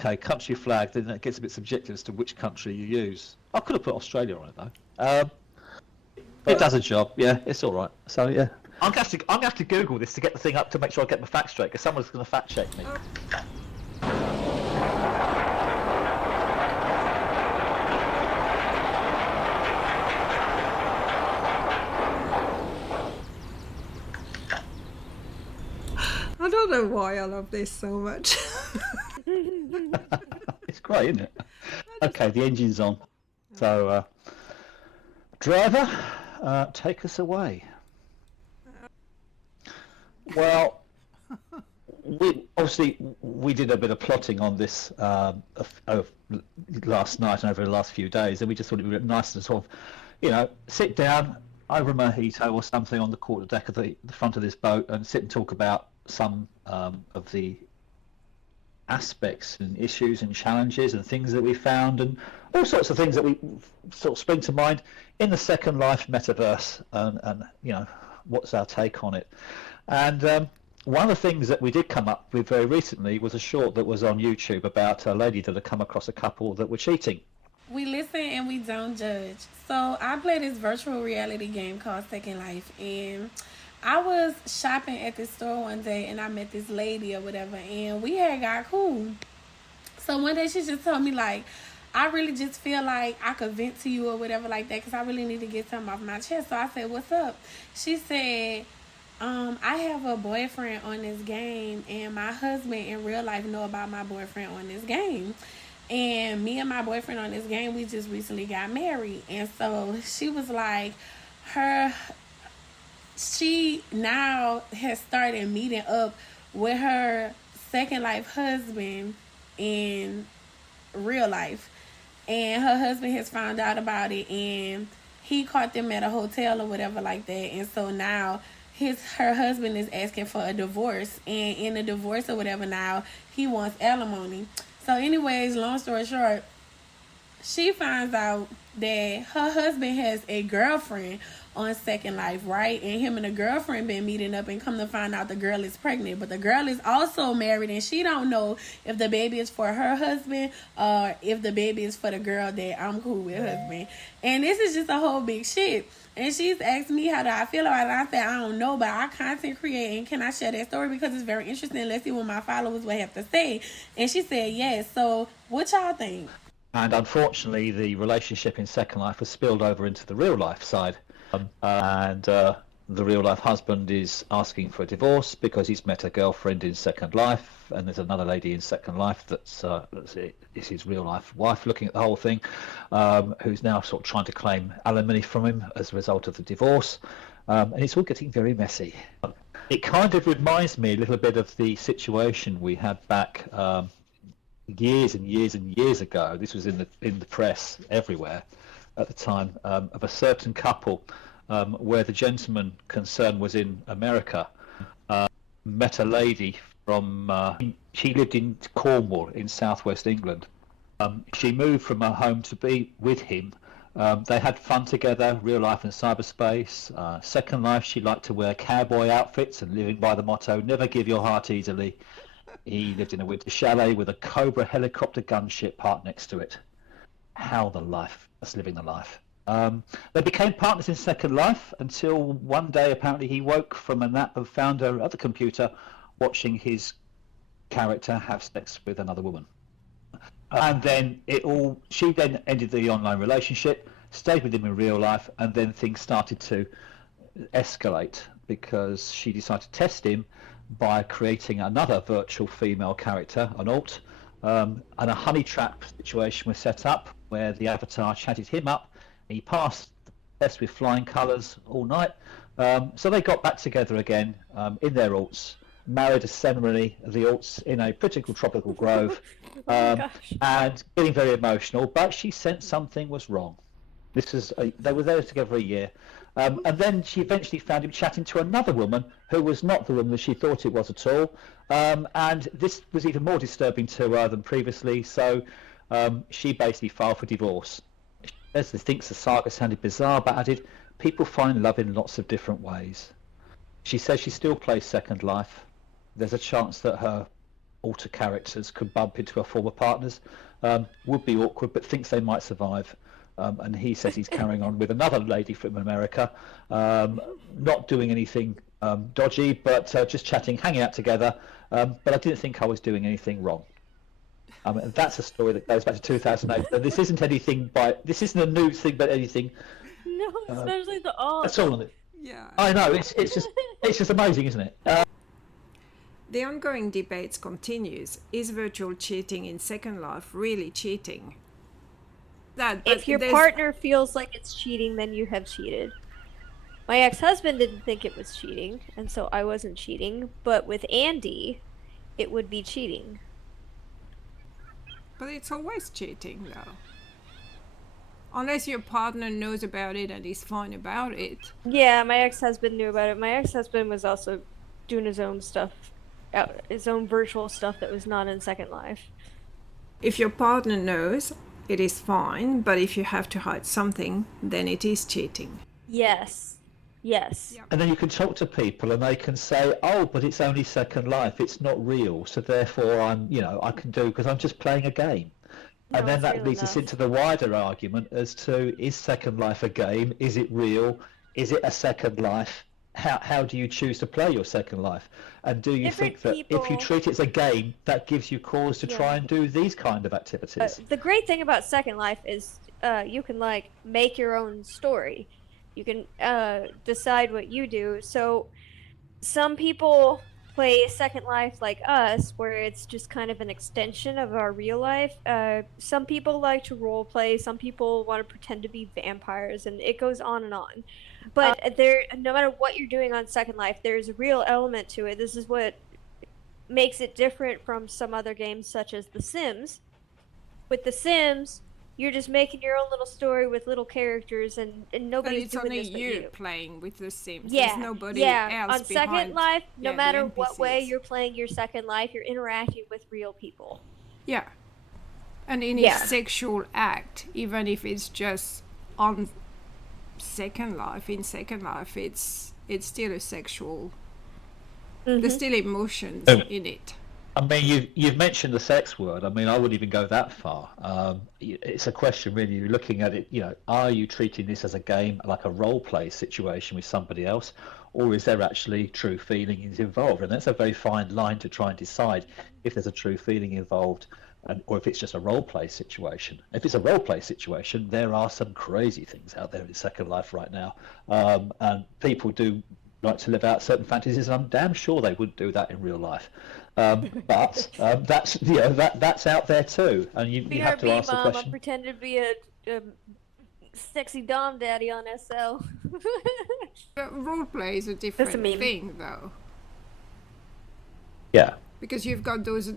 Okay, country flag, then that gets a bit subjective as to which country you use. I could have put Australia on it though. It does a job. Yeah, it's all right. So yeah, I'm gonna have to Google this to get the thing up to make sure I get my facts straight because someone's going to fact check me. I don't know why I love this so much. It's great, isn't it? Okay, the engine's on. So, driver, take us away. Well, we did a bit of plotting on this last night and over the last few days, and we just thought it would be nice to sort of, sit down over a mojito or something on the quarter deck of the front of this boat and sit and talk about some of the aspects and issues and challenges and things that we found and all sorts of things that we sort of spring to mind in the Second Life metaverse and what's our take on it. And one of the things that we did come up with very recently was a short that was on YouTube about a lady that had come across a couple that were cheating. We listen and we don't judge. So I play this virtual reality game called Second Life, and I was shopping at this store one day and I met this lady or whatever, and we had got cool. So one day she just told me, like, I really just feel like I could vent to you or whatever like that because I really need to get something off my chest. So I said, what's up? She said, I have a boyfriend on this game and my husband in real life know about my boyfriend on this game. And me and my boyfriend on this game, we just recently got married. And so she was like, she now has started meeting up with her Second Life husband in real life. And her husband has found out about it and he caught them at a hotel or whatever like that. And so now her husband is asking for a divorce. And in the divorce or whatever now, he wants alimony. So anyways, long story short, she finds out that her husband has a girlfriend on Second Life, right? And him and the girlfriend been meeting up and come to find out the girl is pregnant. But the girl is also married and she don't know if the baby is for her husband or if the baby is for the girl that I'm cool with husband. And this is just a whole big shit. And she's asked me how do I feel about it. I said, I don't know, but I content create and can I share that story because it's very interesting. Let's see what my followers will have to say. And she said, yes. So what y'all think? And unfortunately, the relationship in Second Life has spilled over into the real life side. And the real life husband is asking for a divorce because he's met a girlfriend in Second Life, and there's another lady in Second Life that's is his real life wife looking at the whole thing, who's now sort of trying to claim alimony from him as a result of the divorce, and it's all getting very messy. It kind of reminds me a little bit of the situation we had back years and years and years ago. This was in the press everywhere at the time, of a certain couple where the gentleman concerned was in America, met a lady from, she lived in Cornwall in southwest England. She moved from her home to be with him. They had fun together, real life and cyberspace. Second Life, she liked to wear cowboy outfits and living by the motto, never give your heart easily. He lived in a winter chalet with a Cobra helicopter gunship parked next to it. How the life. That's living the life. They became partners in Second Life until one day apparently he woke from a nap and found her at the computer watching his character have sex with another woman. And then she then ended the online relationship, stayed with him in real life, and then things started to escalate because she decided to test him by creating another virtual female character, an alt, and a honey trap situation was set up where the avatar chatted him up. He passed the test with flying colours all night. So they got back together again in their alts, married a ceremony of the alts in a pretty cool tropical grove, and getting very emotional. But she sensed something was wrong. They were there together a year. And then she eventually found him chatting to another woman who was not the woman that she thought it was at all. And this was even more disturbing to her than previously. So she basically filed for divorce. She thinks the saga sounded bizarre, but added, people find love in lots of different ways. She says she still plays Second Life. There's a chance that her alter characters could bump into a former partners, would be awkward, but thinks they might survive. And he says he's carrying on with another lady from America, not doing anything dodgy, but just chatting, hanging out together. But I didn't think I was doing anything wrong. And that's a story that goes back to 2008. And this isn't anything this isn't a new thing, but anything. No, especially the art. That's all on it. Yeah. I know, it's just amazing, isn't it? The ongoing debates continues. Is virtual cheating in Second Life really cheating? If your partner feels like it's cheating, then you have cheated. My ex-husband didn't think it was cheating, and so I wasn't cheating. But with Andy, it would be cheating. But it's always cheating, though. Unless your partner knows about it and is fine about it. Yeah, my ex-husband knew about it. My ex-husband was also doing his own stuff, his own virtual stuff that was not in Second Life. If your partner knows, it is fine, but if you have to hide something, then it is cheating. Yes. Yes. Yep. And then you can talk to people and they can say, oh, but it's only Second Life, it's not real, so therefore I can do, because I'm just playing a game. No, And then that real leads us into the wider argument as to, is Second Life a game? Is it real? Is it a Second Life? How do you choose to play your Second Life? And do you think that if you treat it as a game, that gives you cause to try and do these kind of activities? The great thing about Second Life is you can make your own story. You can decide what you do. So some people play Second Life like us, where it's just kind of an extension of our real life. Some people like to role play. Some people want to pretend to be vampires, and it goes on and on. But no matter what you're doing on Second Life, there's a real element to it. This is what makes it different from some other games, such as The Sims. With The Sims, you're just making your own little story with little characters, and nobody's doing this but you. But it's only you playing with The Sims. Yeah, There's nobody else on Second Life, no matter what way NPCs. you're playing your Second Life, you're interacting with real people. Yeah. And in a sexual act, even if it's just on Second Life, in Second Life, it's still a sexual. There's still emotions in it. I mean, you've mentioned the sex word. I mean, I wouldn't even go that far. It's a question, really. You're looking at it, are you treating this as a game, like a role play situation with somebody else, or is there actually true feelings involved? And that's a very fine line to try and decide if there's a true feeling involved, or if it's just a role play situation. If it's a role play situation, there are some crazy things out there in Second Life right now, and people do like to live out certain fantasies, and I'm damn sure they wouldn't do that in real life. But that's that's out there too, and you have to ask the question. I'm pretending to be a sexy dom daddy on SL. But roleplay is a different thing, though. Yeah. Because you've got those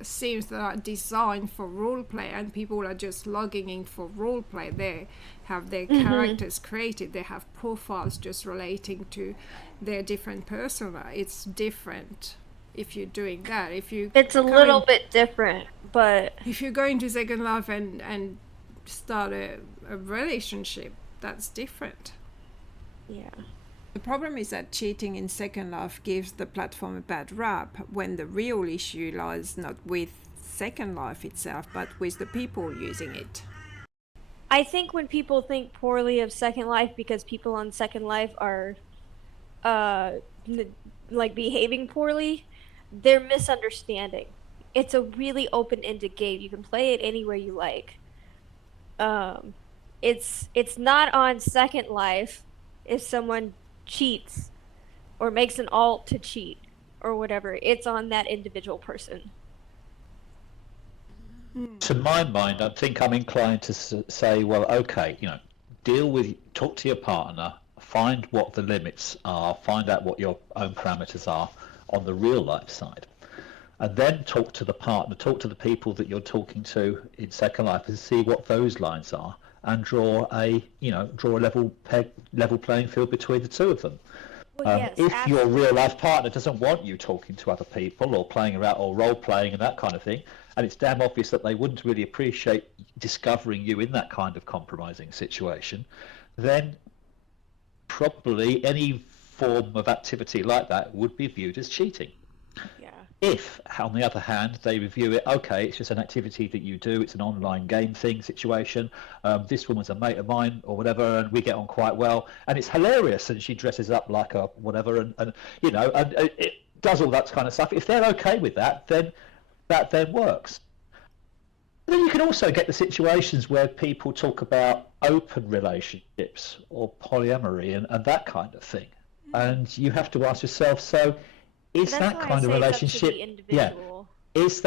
sims that are designed for roleplay, and people are just logging in for roleplay. They have their characters created. They have profiles just relating to their different persona. It's different if you're doing that. It's a little bit different, but if you go into Second Life and start a relationship, that's different. Yeah. The problem is that cheating in Second Life gives the platform a bad rap, when the real issue lies not with Second Life itself, but with the people using it. I think when people think poorly of Second Life because people on Second Life are behaving poorly, they're misunderstanding. It's a really open-ended game. You can play it any way you like. It's not on Second Life if someone cheats or makes an alt to cheat or whatever. It's on that individual person. To my mind, I think I'm inclined to say, well, okay, talk to your partner, find what the limits are, find out what your own parameters are on the real life side, and then talk to the partner, talk to the people that you're talking to in Second Life, and see what those lines are, and draw a level playing field between the two of them. Well, yes, if absolutely. your real life partner doesn't want you talking to other people or playing around or role playing and that kind of thing, and it's damn obvious that they wouldn't really appreciate discovering you in that kind of compromising situation, then probably any form of activity like that would be viewed as cheating. Yeah. If, on the other hand, they review it, okay, it's just an activity that you do, it's an online game thing situation, this woman's a mate of mine or whatever, and we get on quite well, and it's hilarious, and she dresses up like a whatever, and you know, and it does all that kind of stuff. If they're okay with that, then that then works. But then you can also get the situations where people talk about open relationships or polyamory and that kind of thing. And you have to ask yourself, so is That's that why I kind of say it's up to relationship, the individual. is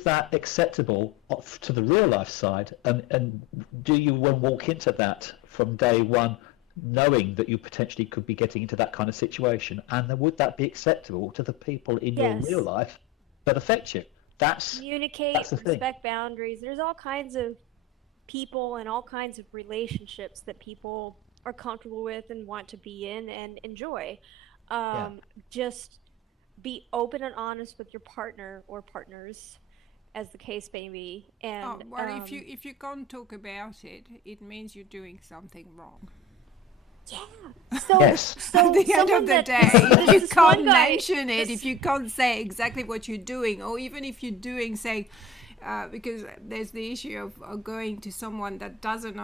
that acceptable to the real life side? And do you want to walk into that from day one, knowing that you potentially could be getting into that kind of situation? And then would that be acceptable to the people in your Yes. real life that affect you? That's Communicate, the thing. respect boundaries. There's all kinds of people and all kinds of relationships that people are comfortable with and want to be in and enjoy. Just be open and honest with your partner or partners, as the case may be. And well, if you can't talk about it, it means you're doing something wrong. yeah. So, Yes. so At the end of the day, if you this can't one guy- mention it, this- if you can't say exactly what you're doing, or even if you're doing, say, because there's the issue of going to someone that doesn't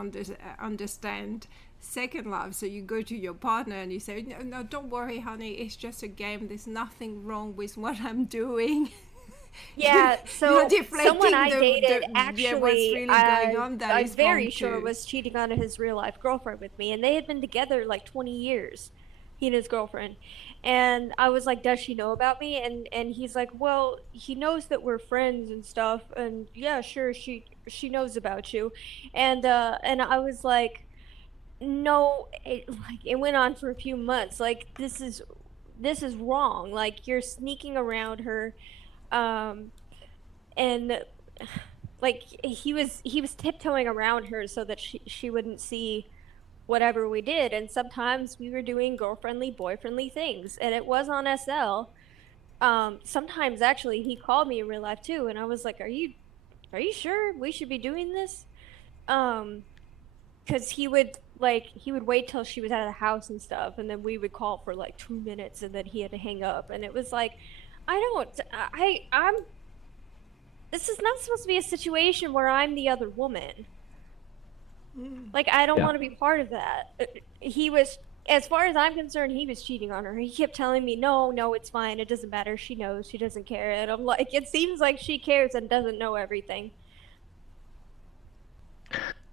understand Second Life. So you go to your partner and you say, no, don't worry, honey, it's just a game. There's nothing wrong with what I'm doing. Yeah, so You're deflating someone I the- dated the- actually, yeah, what's really going on that I'm is very wrong sure too. was cheating on his real life girlfriend with me, and they had been together like 20 years, he and his girlfriend. And I was like, does she know about me? And he's like, well, he knows that we're friends and stuff, and yeah, sure, she knows about you. And I was like, no, it went on for a few months. Like, this is wrong. Like, you're sneaking around her. And like he was tiptoeing around her so that she wouldn't see whatever we did, and sometimes we were doing girlfriendly boyfriendly things, and it was on SL. Sometimes actually he called me in real life too, and I was like, are you sure we should be doing this? Because he would wait till she was out of the house and stuff, and then we would call for like 2 minutes, and then he had to hang up, and it was like, I'm this is not supposed to be a situation where I'm the other woman. Like, I don't want to be part of that. He was, as far as I'm concerned, he was cheating on her. He kept telling me, no, it's fine. It doesn't matter. She knows. She doesn't care. And I'm like, it seems like she cares and doesn't know everything.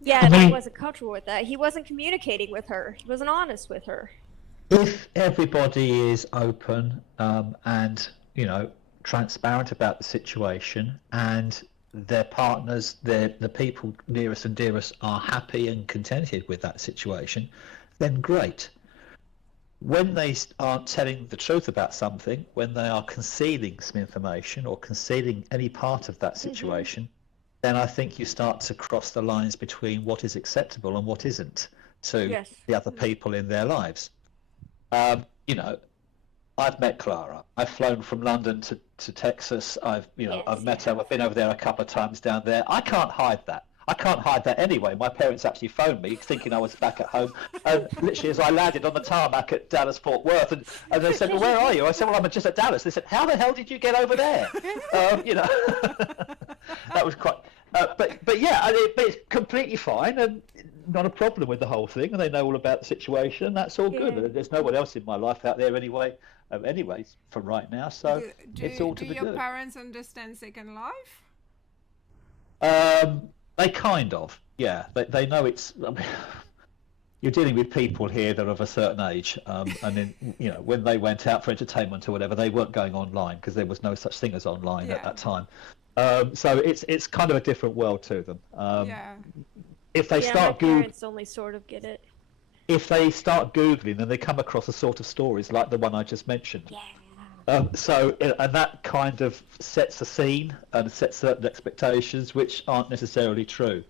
Yeah, and I wasn't comfortable with that. He wasn't communicating with her. He wasn't honest with her. If everybody is open and, you know, transparent about the situation, and their partners, the people nearest and dearest, are happy and contented with that situation, then great. When they aren't telling the truth about something, when they are concealing some information or concealing any part of that situation, then I think you start to cross the lines between what is acceptable and what isn't to the other people in their lives. You know, I've met Clara. I've flown from London to Texas. I've met her. I've been over there a couple of times down there. I can't hide that. I can't hide that anyway. My parents actually phoned me thinking I was back at home, and literally as I landed on the tarmac at Dallas Fort Worth, and they said, well, where are you? I said, well, I'm just at Dallas. They said, how the hell did you get over there? You know, that was quite. But yeah, it's completely fine and not a problem with the whole thing, and they know all about the situation. That's all good. There's no one else in my life out there anyway. Anyways, for right now, so it's all to the good. Do your parents understand Second Life? They kind of, yeah. They know it's. I mean, you're dealing with people here that are of a certain age, and then, you know, when they went out for entertainment or whatever, they weren't going online because there was no such thing as online at that time. So it's kind of a different world to them. If they start my parents only sort of get it. If they start Googling, then they come across the sort of stories like the one I just mentioned. And that kind of sets a scene and sets certain expectations which aren't necessarily true.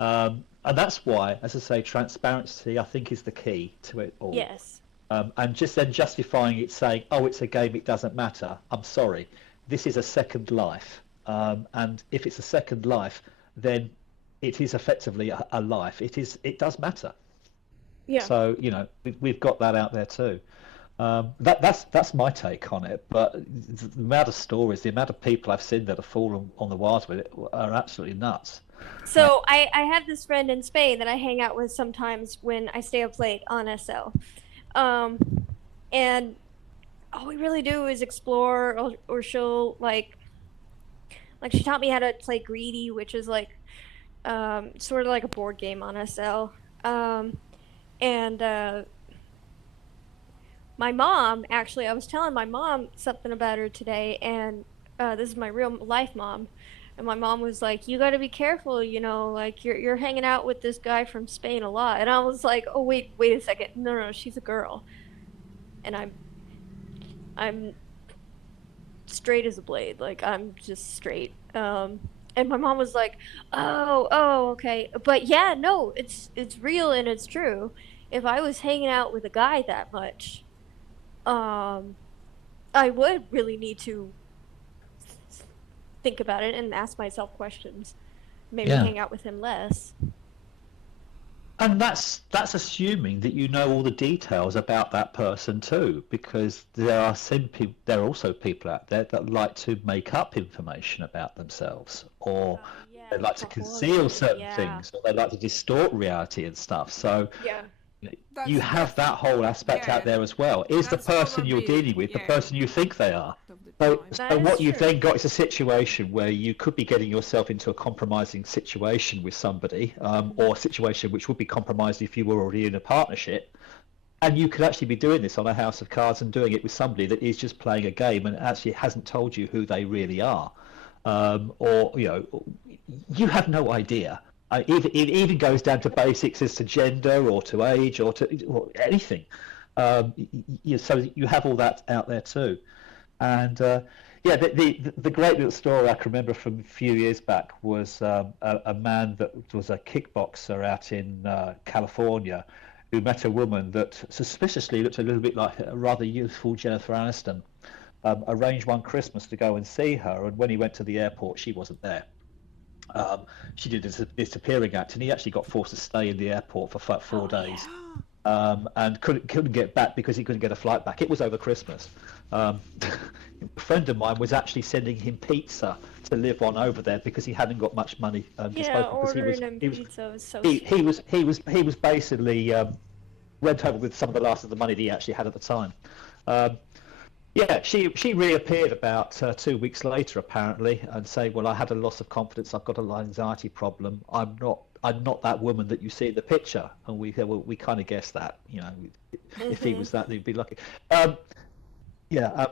And that's why, as I say, transparency, I think, is the key to it all. Yes. And just then justifying it, saying, oh, it's a game, it doesn't matter. I'm sorry. This is a second life. And if it's a second life, then it is effectively a life. It does matter. Yeah. So, you know, we've got that out there too. That's my take on it. But the amount of stories, the amount of people I've seen that have fallen on the wires with it are absolutely nuts. So I have this friend in Spain that I hang out with sometimes when I stay up late on SL. Um, and all we really do is explore, or she'll like she taught me how to play greedy, which is like sort of like a board game on SL. And my mom, actually, I was telling my mom something about her today, and this is my real life mom. And my mom was like, "You got to be careful, you know, like you're hanging out with this guy from Spain a lot." And I was like, "Oh, wait a second. No, she's a girl." And I'm straight as a blade. Like I'm just straight. And my mom was like, "Oh, okay." But yeah, no, it's real and it's true. If I was hanging out with a guy that much, um, I would really need to think about it and ask myself questions. Maybe Yeah. hang out with him less. And that's assuming that you know all the details about that person too, because there are also people out there that like to make up information about themselves, or Oh they yeah, like to conceal totally. certain Yeah. things, or they like to distort reality and stuff. So Yeah. you have That's that whole aspect out yeah. there as well. Is the That's person you're probably dealing with the yeah person you think they are? of the So, time. That so is what you've true. then got is a situation where you could be getting yourself into a compromising situation with somebody, or a situation which would be compromised if you were already in a partnership. And you could actually be doing this on a house of cards and doing it with somebody that is just playing a game and actually hasn't told you who they really are. Or, you have no idea. It even goes down to basics as to gender or to age or anything. So you have all that out there too. And yeah, the great little story I can remember from a few years back was a man that was a kickboxer out in California who met a woman that suspiciously looked a little bit like a rather youthful Jennifer Aniston. Arranged one Christmas to go and see her, and when he went to the airport, she wasn't there. Um, she did a disappearing act, and he actually got forced to stay in the airport for like four Oh yeah. days and couldn't get back because he couldn't get a flight back. It was over Christmas. A friend of mine was actually sending him pizza to live on over there because he hadn't got much money Yeah, disposable because ordering him pizza was so he, he sweet. was he was he was basically went over with some of the last of the money that he actually had at the time. Um, yeah, she reappeared about 2 weeks later apparently and say, "Well, I had a loss of confidence. I've got an anxiety problem. I'm not that woman that you see in the picture." And we said, "Well, we kind of guessed that. If he Mhm. was that, he'd be lucky." Um, yeah,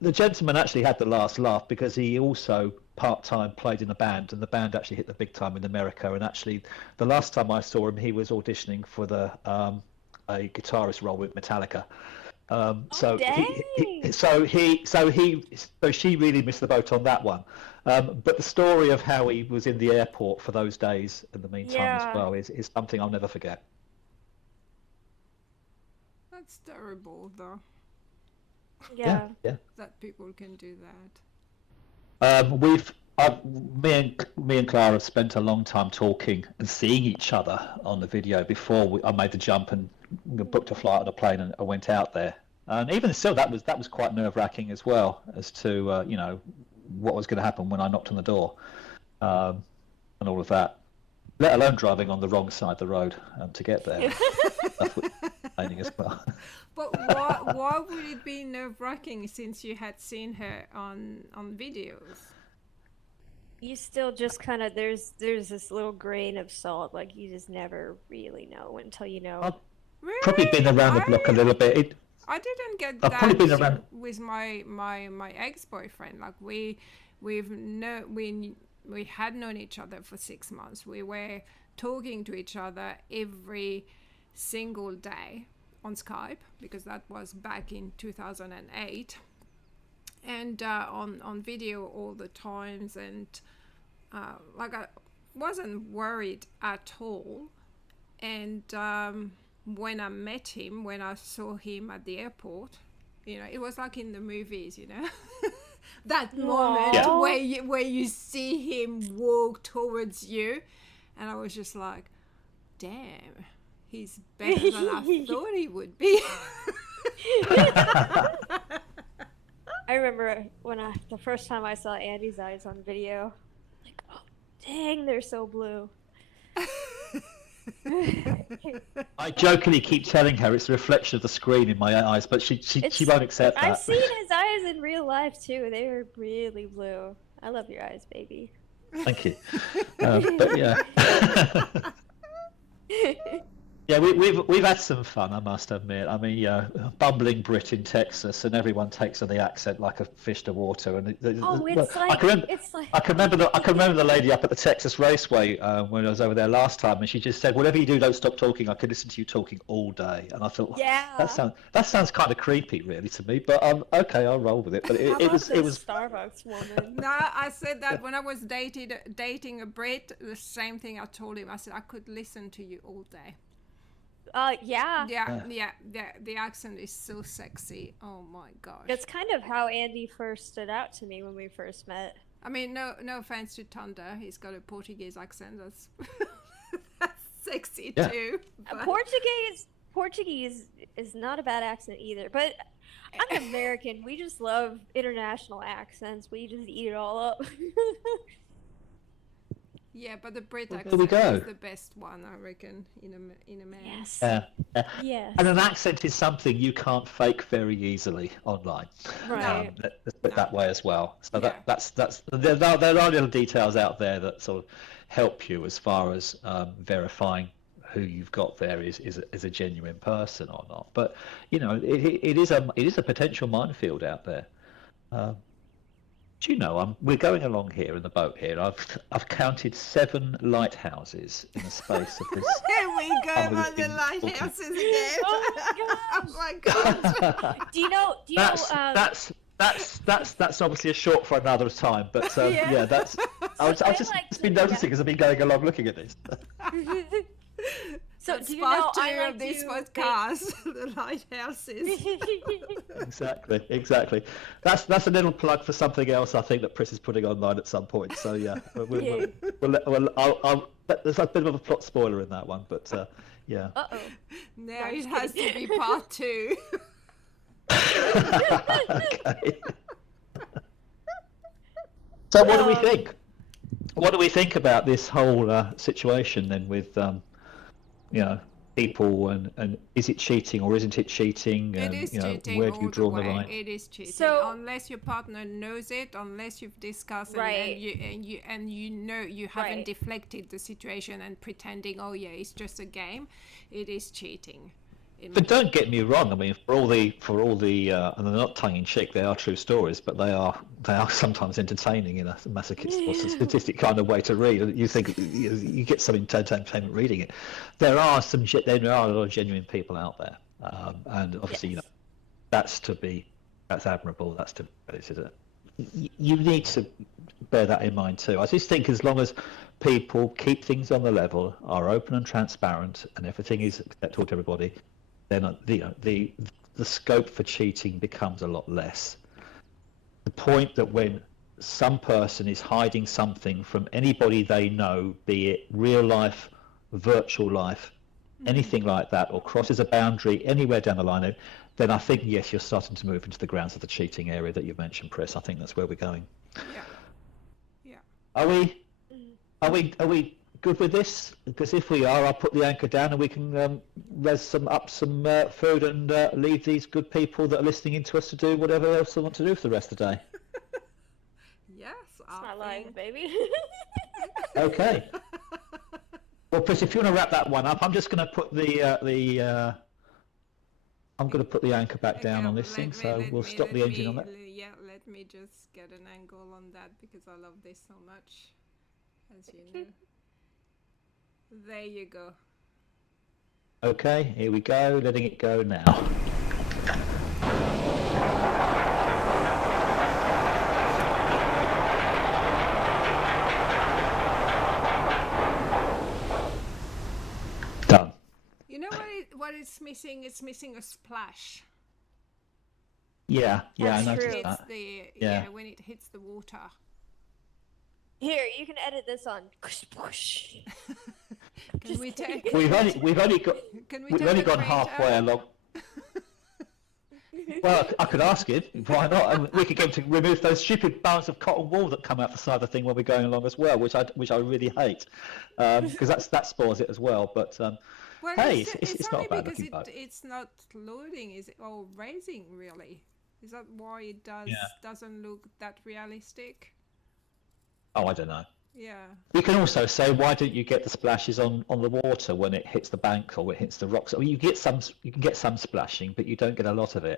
the gentleman actually had the last laugh because he also part-time played in a band, and the band actually hit the big time in America. And actually, the last time I saw him, he was auditioning for a guitarist role with Metallica. Oh So dang. she really missed the boat on that one. But the story of how he was in the airport for those days in the meantime as Yeah. well is something I'll never forget. That's terrible, though, Yeah, Yeah. yeah. that people can do that. We've me and Clara have spent a long time talking and seeing each other on the video before I made the jump and booked a flight on a plane and I went out there. And even still, that was quite nerve-wracking as well as to what was going to happen when I knocked on the door, and all of that. Let alone driving on the wrong side of the road to get there. That was entertaining as well. But why would it be nerve-wracking since you had seen her on videos? You still just kind of there's this little grain of salt, like you just never really know until you know. I've probably Really? been around the block a little bit. I didn't get I've probably that been around. with my ex-boyfriend. Like we had known each other for 6 months. We were talking to each other every single day on Skype because that was back in 2008, and on video all the times. And like I wasn't worried at all. And when I met him, when I saw him at the airport, it was like in the movies, that moment Yeah. Aww. where you see him walk towards you, and I was just like, damn, he's better than I thought he would be. I remember when the first time I saw Andy's eyes on video, like, oh dang, they're so blue. I jokingly keep telling her it's a reflection of the screen in my eyes, but she won't accept that. I've seen his eyes in real life too. They were really blue. I love your eyes, baby. Thank you. But yeah. Yeah, we've had some fun, I must admit. I mean, bumbling Brit in Texas, and everyone takes on the accent like a fish to water. And I can remember the lady up at the Texas Raceway when I was over there last time, and she just said, "Whatever you do, don't stop talking. I could listen to you talking all day." And I thought, yeah, that sounds kind of creepy, really, to me. But okay, I'll roll with it. But it was Starbucks woman. No, I said that when I was dating a Brit. The same thing I told him. I said I could listen to you all day. Yeah. The accent is so sexy. Oh my gosh. That's kind of how Andy first stood out to me when we first met. I mean, no offense to Thunder, he's got a Portuguese accent. That's sexy too. But... Portuguese is not a bad accent either. But I'm American. We just love international accents. We just eat it all up. Yeah, but the Brit Well, accent there we is go. the best one, I reckon, in a man. Yes. Yes. And an accent is something you can't fake very easily online. Right. Let's put it that way as well. So that's there are little details out there that sort of help you as far as verifying who you've got there is a genuine person or not. But it is a potential minefield out there. Do you know, we're going along here in the boat here. I've counted 7 lighthouses in the space of this. Here we go on the lighthouses again. Oh my god! Do you know? That's obviously a short for another time. But that's. I was just been noticing as I've been going along looking at this. So do you know I like this podcast, the lighthouses. Exactly. That's a little plug for something else I think that Pris is putting online at some point. So there's a bit of a plot spoiler in that one, but yeah. Now it has to be part 2. Okay. So what do we think? What do we think about this whole situation then with people and is it cheating or isn't it cheating? It is cheating. Where do you draw the line? It is cheating. So, unless your partner knows it, unless you've discussed right. it and you haven't deflected the situation and pretending, oh yeah, it's just a game, it is cheating. But don't get me wrong. I mean, for all the, and they're not tongue in cheek. They are true stories, but they are sometimes entertaining in a masochistic or statistic kind of way to read. You think you get some entertainment reading it. There are a lot of genuine people out there, and obviously, that's admirable. That's to you need to bear that in mind too. I just think as long as people keep things on the level, are open and transparent, and everything is acceptable to everybody, then the scope for cheating becomes a lot less. The point that when some person is hiding something from anybody they know, be it real life, virtual life, anything like that, or crosses a boundary anywhere down the line, then I think, yes, you're starting to move into the grounds of the cheating area that you mentioned, Pris. I think that's where we're going. Yeah. Are we good with this? Because if we are, I'll put the anchor down and we can res some food and leave these good people that are listening in to us to do whatever else they want to do for the rest of the day. Yes, it's not lying, baby. Okay. Well, Pris, if you want to wrap that one up, I'm just going to put the anchor back down on this thing, so we'll stop the engine on that. Yeah, let me just get an angle on that because I love this so much, as you know. There you go. Okay, here we go, letting it go now. Done. You know what it's missing? It's missing a splash. Yeah, I noticed Hits that. when it hits the water. Here, you can edit this on. Can we take? We've only gone halfway along. Well, I could ask him. Why not? And we could get him to remove those stupid bands of cotton wool that come out the side of the thing when we're going along as well, which I really hate, because that spoils it as well. But Well, hey, it's it's only not a bad because looking boat. it's not loading, is it, or raising really? Is that why it doesn't look that realistic? Oh, I don't know. Yeah. You can also say, why don't you get the splashes on the water when it hits the bank or it hits the rocks? I mean, you can get some splashing, but you don't get a lot of it.